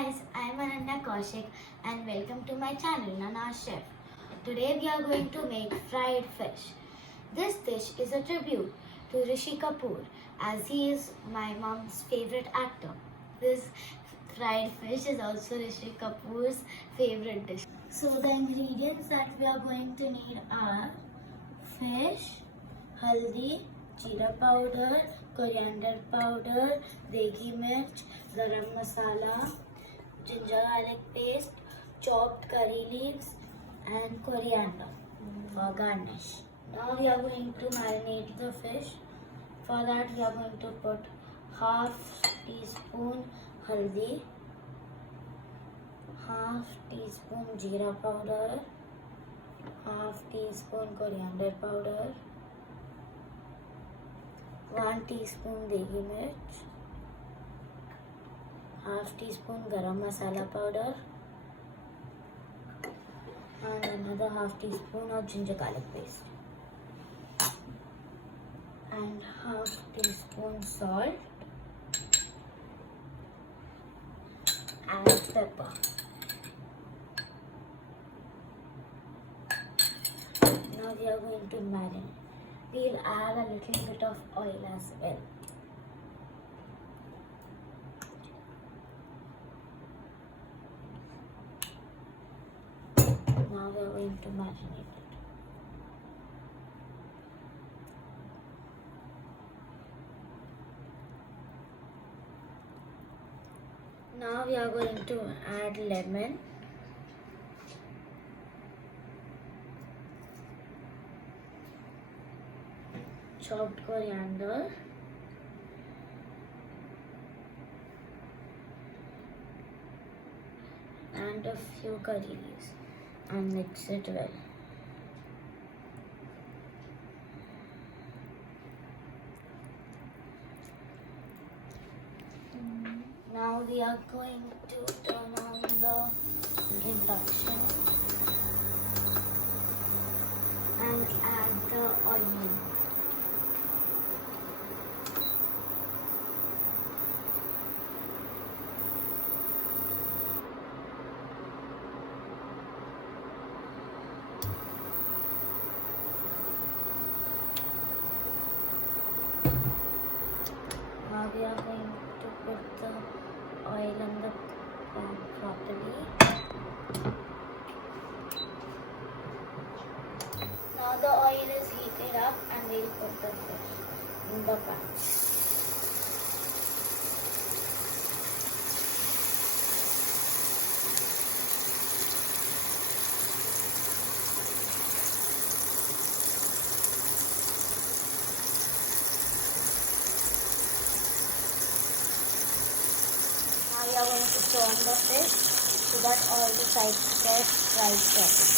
guys, I am Ananya Kaushik and welcome to my channel Nanna Chef. Today we are going to make fried fish. This dish is a tribute to Rishi Kapoor as he is my mom's favorite actor. This fried fish is also Rishi Kapoor's favorite dish. So the ingredients that we are going to need are fish, haldi, jeera powder, coriander powder, degi mirch, garam masala, ginger garlic paste, chopped curry leaves and coriander for garnish. Now we are going to marinate the fish. For that we are going to put half teaspoon haldi, half teaspoon jeera powder, half teaspoon coriander powder, 1 teaspoon degi mirch, half teaspoon garam masala powder and another half teaspoon of ginger garlic paste and half teaspoon salt and pepper. Now we are going to marinate. We'll add a little bit of oil as well. Now we are going to marinate it. Now we are going to add lemon, chopped coriander, and a few curry leaves and mix it well. Now we are going to turn on the induction and add the onion. Now we are going to put the oil in the pan properly. Now the oil is heated up and we'll put the fish in the pan. Now we are going to turn the fish so that all the sides get fried properly.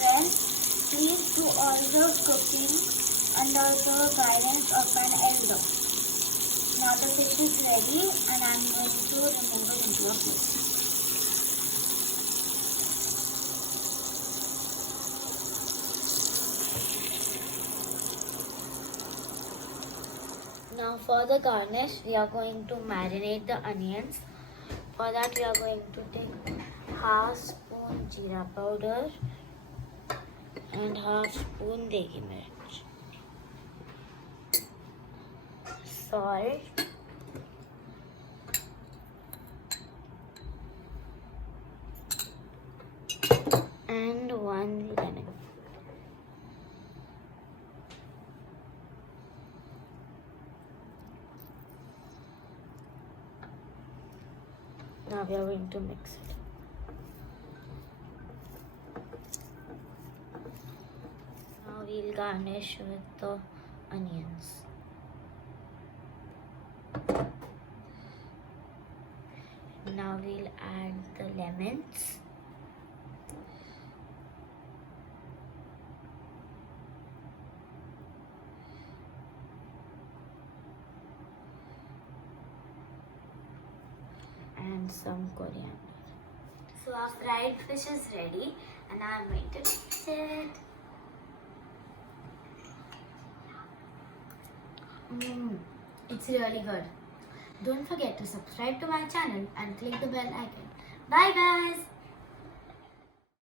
Friends, please do all the cooking under the guidance of an elder. Now the fish is ready and I am going to remove it into a plate. Now for the garnish, we are going to marinate the onions. For that we are going to take half spoon jeera powder and half spoon degi mirch, salt, and 1 lemon. Now we are going to mix it. Now we'll garnish with the onions. Now we'll add the lemons. And some coriander. So our fried fish is ready and I'm going to taste it. It's really good. Don't forget to subscribe to my channel and click the bell icon. Bye guys.